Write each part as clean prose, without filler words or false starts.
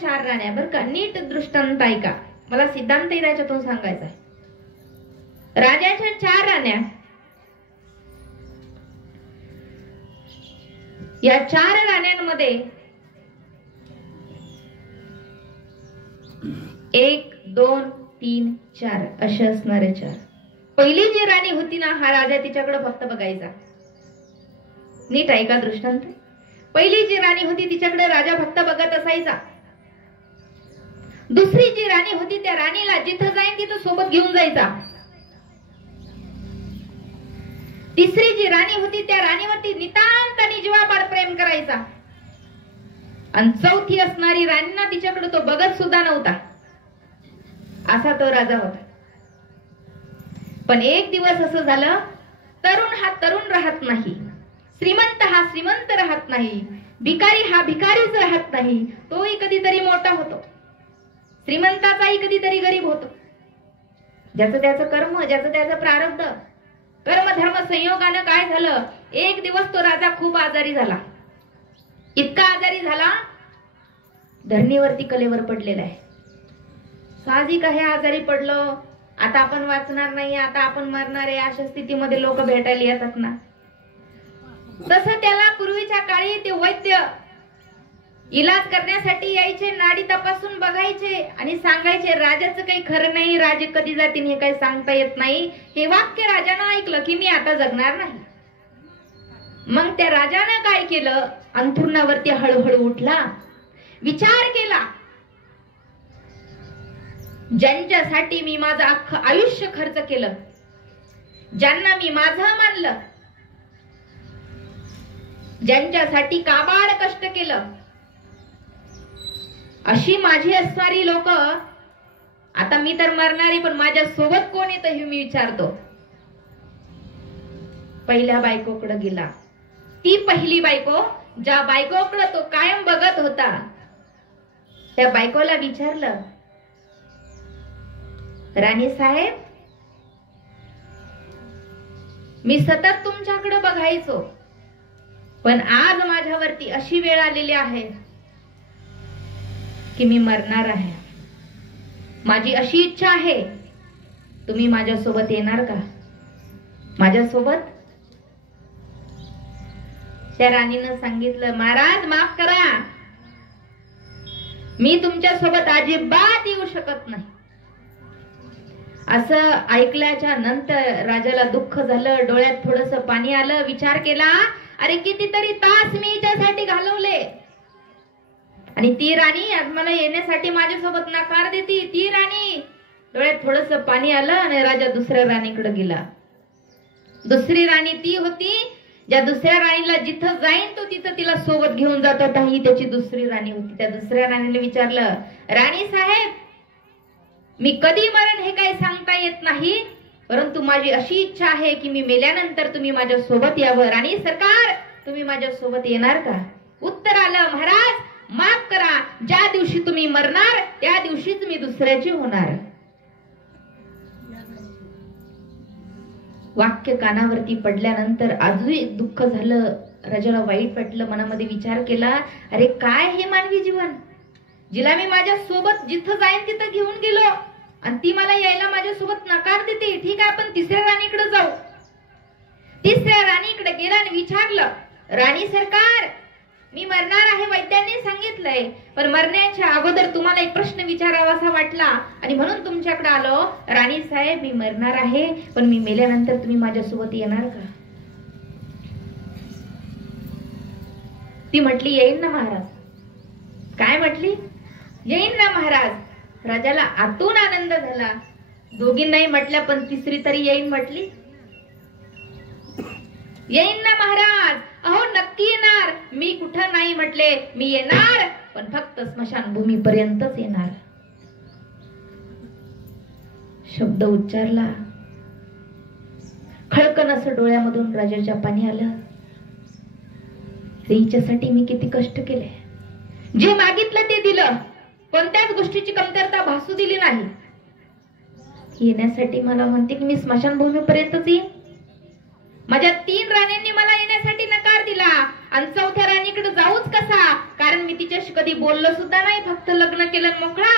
4 राण्या. बरं का, नीट दृष्टांत ऐका, मला सिद्धांत त्याच्यातून सांगायचा आहे. राजाच्या 4 राण्या. या 4 राण्यांमध्ये 1 2 3 4 असे असणारे 4. पहिली जी राणी होती ना, हा राजा तिच्याकडे फक्त बघायचा. नीट ऐका दृष्टांत. पहिली जी राणी होती तिच्याकडे राजा फक्त बघत असायचा. दुसरी जी राणी होती त्या राणीला जिथं जाईन तिथं सोबत घेऊन जायचा. तिसरी जी राणी होती त्या राणीवरती नितांत आणि जीवापाड प्रेम करायचा. आणि चौथी असणारी राणींना तिच्याकडे तो बघत सुद्धा नव्हता. असा तो राजा होता. पण एक दिवस असं झालं, तरुण हा तरुण राहत नाही, श्रीमंत हा श्रीमंत राहत नाही, भिकारी हा भिकारीच राहत नाही. तोही कधीतरी मोठा होतो, श्रीमंताचाही कधीतरी गरीब होतो. ज्याचं त्याचं कर्म, ज्याचं त्याचं प्रारब्ध, कर्म धर्म संयोगानं काय झालं, एक दिवस तो राजा खूप आजारी झाला. इतका आजारी झाला, धरणीवरती कलेवर पडलेला आहे. साहजिक आहे, आजारी पडलो, आता आपण वाचणार नाही, आता आपण मरणार आहे, अशा स्थितीमध्ये लोक भेटायला येतात ना. तसं त्याला पूर्वीच्या काळी ते वैद्य इलाज करण्यासाठी यायचे, नाडी तपासून बघायचे आणि सांगायचे राजाचं काही खरं नाही, राजे कधी जातील हे काही सांगता येत नाही. हे वाक्य राजानं ऐकलं की मी आता जगणार नाही. मग त्या राजानं काय केलं, अंथरुणावरती हळूहळू उठला, विचार केला, ज्यांच्यासाठी मी माझं अख्खं आयुष्य खर्च केलं, ज्यांना मी माझं मानलं, ज्यांच्यासाठी काबाड कष्ट केलं, अशी माझी असणारी लोक, आता मी तर मरणारी, पण माझ्या सोबत कोण येतं हे मी विचारतो. पहिल्या बायकोकडे गेला. ती पहिली बायको, ज्या बायकोकडे तो कायम बघत होता, त्या बायकोला विचारलं, राणी साहेब, मी सतत तुमच्याकडे बघायचो, पण आज माझ्यावरती अशी वेळ आलेली आहे की मी मरणार आहे. माझी अशी इच्छा आहे, तुम्ही माझ्यासोबत येणार का? माझ्यासोबत? त्या राणीनं सांगितलं, महाराज माफ करा, मी तुमच्या सोबत अजिबात येऊ शकत नाही. असं ऐकल्याच्या नंतर राजाला दुःख झालं, डोळ्यात थोडंसं पाणी आलं. विचार केला, अरे कितीतरी तास मी हिच्यासाठी घालवले आणि ती राणी आज मला येण्यासाठी माझ्यासोबत नकार देती. ती राणी, डोळ्यात थोडंसं पाणी आलं आणि राजा दुसऱ्या राणीकडे गेला. दुसरी राणी ती होती ज्या दुसऱ्या राणीला जिथं जाईन तो तिथं तिला सोबत घेऊन जात होता. ही त्याची दुसरी राणी होती. त्या दुसऱ्या राणीला विचारलं, राणी साहेब, मी कधी मरण हे काही सांगता येत नाही, परंतु माझी अशी इच्छा आहे की मी मेल्यानंतर तुम्ही माझ्या सोबत यावं. राणी सरकार, तुम्ही माझ्या सोबत येणार का? उत्तर आलं, महाराज माफ करा, ज्या दिवशी तुम्ही मरणार त्या दिवशीच मी दुसऱ्याची होणार. वाक्य कानावरती पडल्यानंतर अजूनही दुःख झालं. राजाला वाईट वाटलं, मनामध्ये विचार केला, अरे काय हे मानवी जीवन, जिला मी माझ्या सोबत जिथं जाईन तिथं घेऊन गेलो आणि ती मला यायला माझ्या सोबत नकार देते. ठीक आहे, आपण तिसऱ्या राणीकडे जाऊ. तिसऱ्या राणीकडे गेला आणि विचारलं, राणी सरकार, मी मरणार आहे, वैद्यांनी सांगितलंय, पण मरण्याच्या अगोदर तुम्हाला एक प्रश्न विचारावासा वाटला आणि म्हणून तुमच्याकडे आलो. राणी साहेब, मी मरणार आहे, पण मी मेल्यानंतर तुम्ही माझ्यासोबत येणार का? ती म्हटली, येईन ना महाराज. काय म्हटली? येईन ना महाराज. राजाला आतून आनंद झाला. दोघींनाही म्हटल्या, पण तिसरी तरी येईन म्हटली. येईन ना महाराज, अहो नक्की येणार. मी कुठं नाही म्हटले, मी येणार, पण फक्त स्मशानभूमी पर्यंतच येणार. शब्द उच्चारला. खळकन असं डोळ्यामधून राजाच्या पाणी आलं. हिच्यासाठी मी किती कष्ट केले, जे मागितलं ते दिलं, कोणत्याच गोष्टीची कमतरता भासू दिली नाही. येण्यासाठी मला म्हणते की मी स्मशानभूमी पर्यंतच येईन. माझ्या 3 राण्यांनी मला येण्यासाठी नकार दिला आणि चौथ्या राणीकडे जाऊच कसा, कारण मी तिच्याशी कधी बोललो सुद्धा नाही, फक्त लग्न केलं आणि मोकळा.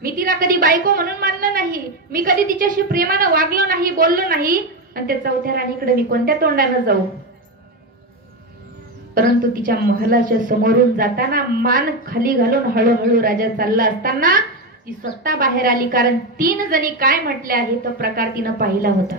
मी तिला कधी बायको म्हणून मानलं नाही, मी कधी तिच्याशी प्रेमानं वागलो नाही, बोललो नाही. आणि त्या चौथ्या राणीकडे मी कोणत्या तोंडानं जाऊ? परंतु तिच्या महलाच्या समोरून जाताना मान खाली घालून हळूहळू राजा चालला असताना ती स्वतः बाहेर आली. कारण 3 जणी काय म्हटले आहे तो प्रकार तिनं पाहिला होता.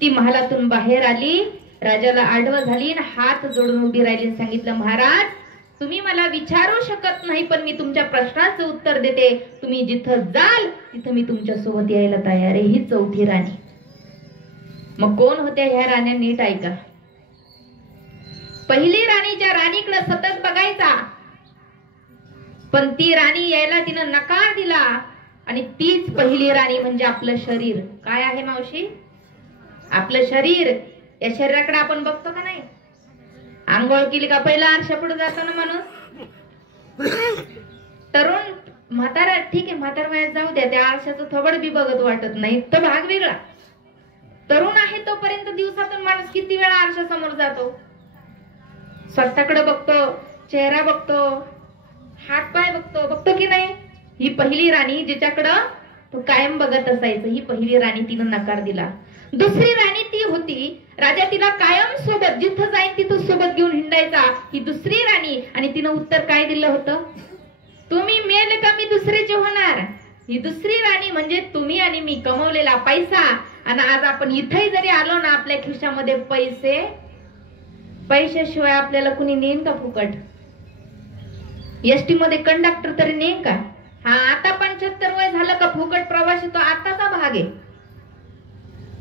ती महालातून बाहेर आली, राजाला आडवं झाली आणि हात जोडून उभी राहिली. सांगितलं, महाराज तुम्ही मला विचारू शकत नाही, पण मी तुमच्या प्रश्नाचं उत्तर देते. तुम्ही जिथं जाल तिथं मी तुमच्या सोबत यायला तयार आहे. ही चौथी राणी. मग कोण होत्या ह्या राण्या? नीट ऐका. पहिली राणी ज्या राणीकडे सतत बघायचा, पण ती राणी यायला तिनं नकार दिला. आणि तीच पहिली राणी म्हणजे आपलं शरीर. काय आहे मावशी? आपलं शरीर. या शरीराकडे आपण बघतो का नाही? आंघोळ केली का पहिला आरशापुढे जातो ना माणूस. तरुण म्हातारा ठीक आहे, म्हातार वयात जाऊ द्या, त्या आरशाचं थोबड बी बघत वाटत नाही, तो भाग वेगळा. तरुण आहे तोपर्यंत दिवसातून माणूस किती वेळा आरशासमोर जातो? स्वतःकडे बघतो, चेहरा बघतो, हात पाय बघतो की नाही? ही पहिली राणी जिच्याकडं तो कायम बघत असायचं, ही पहिली राणी तिनं नकार दिला. दुसरी राणी ती होती, राजा तिला कायम सोबत जिथं जाईल तिथं सोबत घेऊन हिंडायचा. ही दुसरी राणी. आणि तिनं उत्तर काय दिलं होतं? तुम्ही मेल का मी दुसरीचे होणार. ही दुसरी राणी म्हणजे तुम्ही आणि मी कमवलेला पैसा. आणि आज आपण इथेही जरी आलो ना, आपल्या खिशामध्ये पैशाशिवाय आपल्याला कुणी नेईन का फुकट? एसटी मध्ये कंडक्टर तरी नेईन का? हा, आता 75 वय झालं का फुकट प्रवासी तो आताचा भाग आहे.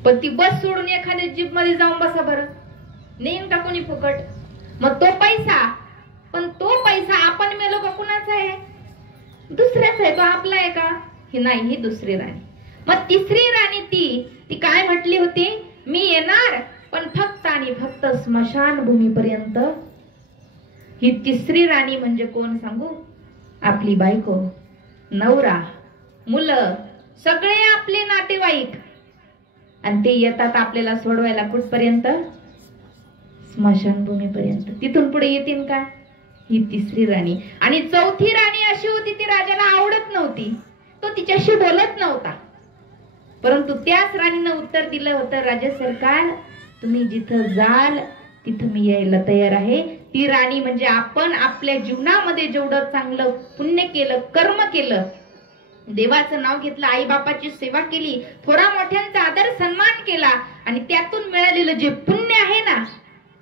पण ती बस सोडून एखाद्या जीप मध्ये जाऊन बसा बरं, नेईन का कोणी फुकट? मग तो पैसा, पण तो पैसा आपण मेलो का कुणाचा आहे? दुसऱ्याचा आहे. तो आपला आहे का? हे नाही. ही दुसरी राणी. मग तिसरी राणी ती काय म्हटली होती? मी येणार पण फक्त आणि फक्त स्मशान भूमीपर्यंत. ही तिसरी राणी म्हणजे कोण सांगू? आपली बायको, नवरा, मुलं, सगळे आपले नातेवाईक. आणि ते येतात आपल्याला सोडवायला कुठपर्यंत? स्मशानभूमीपर्यंत. तिथून पुढे येतील का? ही तिसरी राणी. आणि चौथी राणी अशी होती, ती राजाला आवडत नव्हती, तो तिच्याशी बोलत नव्हता. परंतु त्याच राणीनं उत्तर दिलं होतं, राजा सरकार तुम्ही जिथं जाल तिथं मी यायला तयार आहे. ती राणी म्हणजे आपण आपल्या जीवनामध्ये जेवढं चांगलं पुण्य केलं, कर्म केलं, देवाचं नाव घेतलं, आई बापाची सेवा केली, थोडा मोठ्यांचा आदर सन्मान केला, आणि त्यातून मिळालेलं जे पुण्य आहे ना,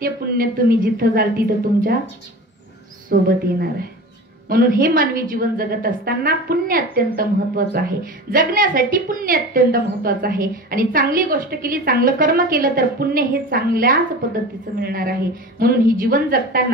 ते पुण्य तुम्ही जिथं जाल तिथं तुमच्या सोबत येणार आहे. म्हणून हे मानवी जीवन जगत असताना पुण्य अत्यंत महत्वाचं आहे. जगण्यासाठी पुण्य अत्यंत महत्वाचं आहे. आणि चांगली गोष्ट केली, चांगलं कर्म केलं तर पुण्य हे चांगल्याच पद्धतीचं मिळणार आहे. म्हणून ही जीवन जगताना